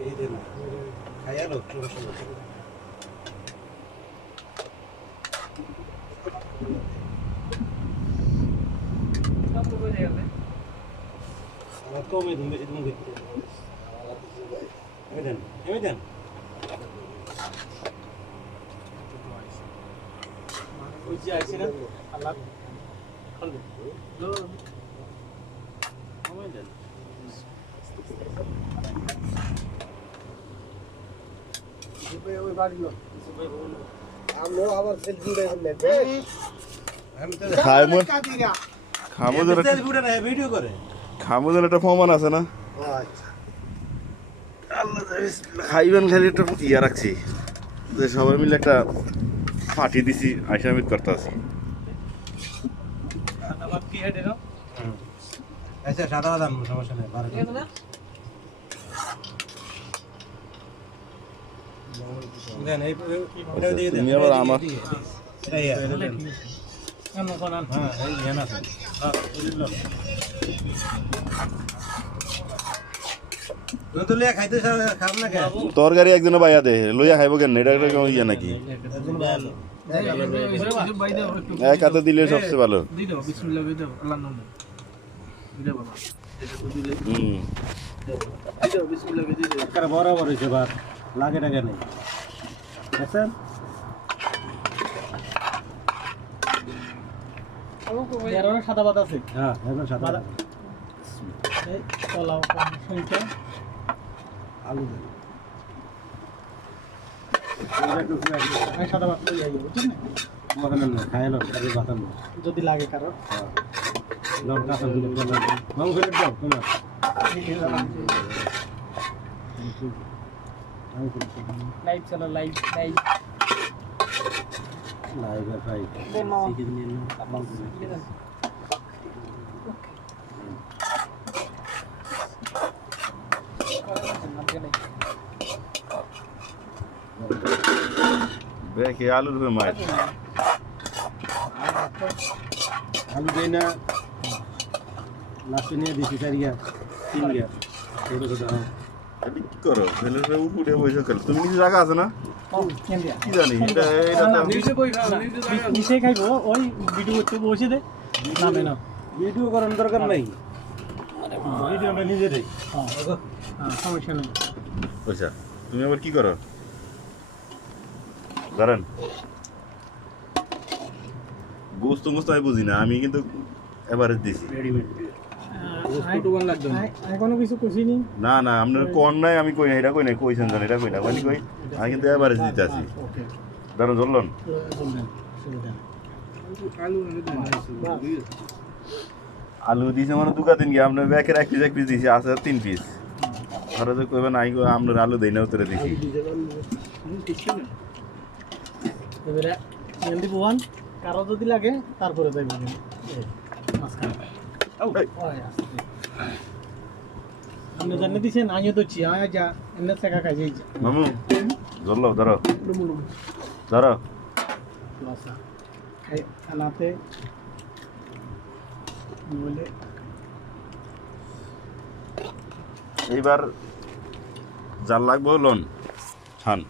এই দেন খাইয়া লোক সমস্যা আমার কমে দিন বেশি দিন দেখতে এমনি দেন ওই যে আইছে না আল্লাহ খালি কমে দেন ওই বাড়িলো আমরা আবার সেলফি নেবে খামো খামোদের সেলফিটা না ভিডিও করে খামোদের একটা ফমান আছে না আচ্ছা আল্লাহ খাইবেন খালি একটা ইয়া রাখছি যে সবাই মিলে একটা পার্টি দিছি আইসামিত করতে আছি আবার কি হেডে না আচ্ছা সাদা দাম সমস্যা নেই বারে দেন এই ওটা দিয়ে দেন তুমি আবার আমার এই কেন কোন হ্যাঁ এই জানা আছে হ্যাঁ বুঝলো নতুন লিয়া খাইতে খাব না কে তরকারি একজনে বাইয়া দে লইয়া খাইব কেন এটা একটা কেমন ইয়া নাকি এক হাতে দিলে সবচেয়ে ভালো বিসমিল্লাহ দাও আল্লাহর নামে দিলে বাবা এটা তো দিলে দাও বিসমিল্লাহ দিলে কার বরাবর হইছে বার লাগে টাকা নেই দেখছেন এরও সাদা বাত আছে হ্যাঁ এখন সাদা এই কলাও কম সংখ্যা আলু দেন এই সাদা বাত লই আইবো ঠিক না মগন না খাইলো আগে বাতাম যদি লাগে কারো হ্যাঁ লম কাটা দিলে মাং ফেলে দাও তোমার লাইভ চলো লাইভ লাইভ লাইভ ভাই দেন মামা শিখে নিন দেখে আলুর উপরে মাছ আলু দেই না লাস্টে নিয়ে দিছি চারিয়া তিন গিয়া ছোট ছোট এটা কি করো ছেলেটা উপরে বসে খেল তুমি কিছু জায়গা আছে না কি জানি এটা নিচে খাইবো ওই ভিডিও করতে বসে দে নামে না ভিডিও করার দরকার নাই ভিডিও আমরা নিজে দেই হ্যাঁ সমস্যা নেই পয়সা তুমি আবার কি করো জানেন গোস্ত মোস্ত আমি বুঝি না আমি কিন্তু এভারেজ দিছি এখনো কিছু কইছিনি না না আপনার কোন নাই আমি কই না এটা কই না কইছেন জানেন এটা কই না মানে কই আমি কিন্তু এভারেজ দিতে আছি জানো ধরলেন আলু দিয়েছে মানে দুকা দিন গিয়ে আপনার ব্যাকের এক পিস দিয়েছি আছে 3 পিস ধরো যে কইবেন আই আপনার আলু দেই না উত্তরে দিছি এবারে জলদি বুয়ান কারো যদি লাগে তারপরে যাইবেন মাসখানে আপনি জানিয়ে দিচ্ছেন আমিও তো চি আয়া যা এমনি শেখা খাই যাই মামু ধরলো ধরো ধরো খাই খানাতে বলে এইবার জাল লাগবো লোন খান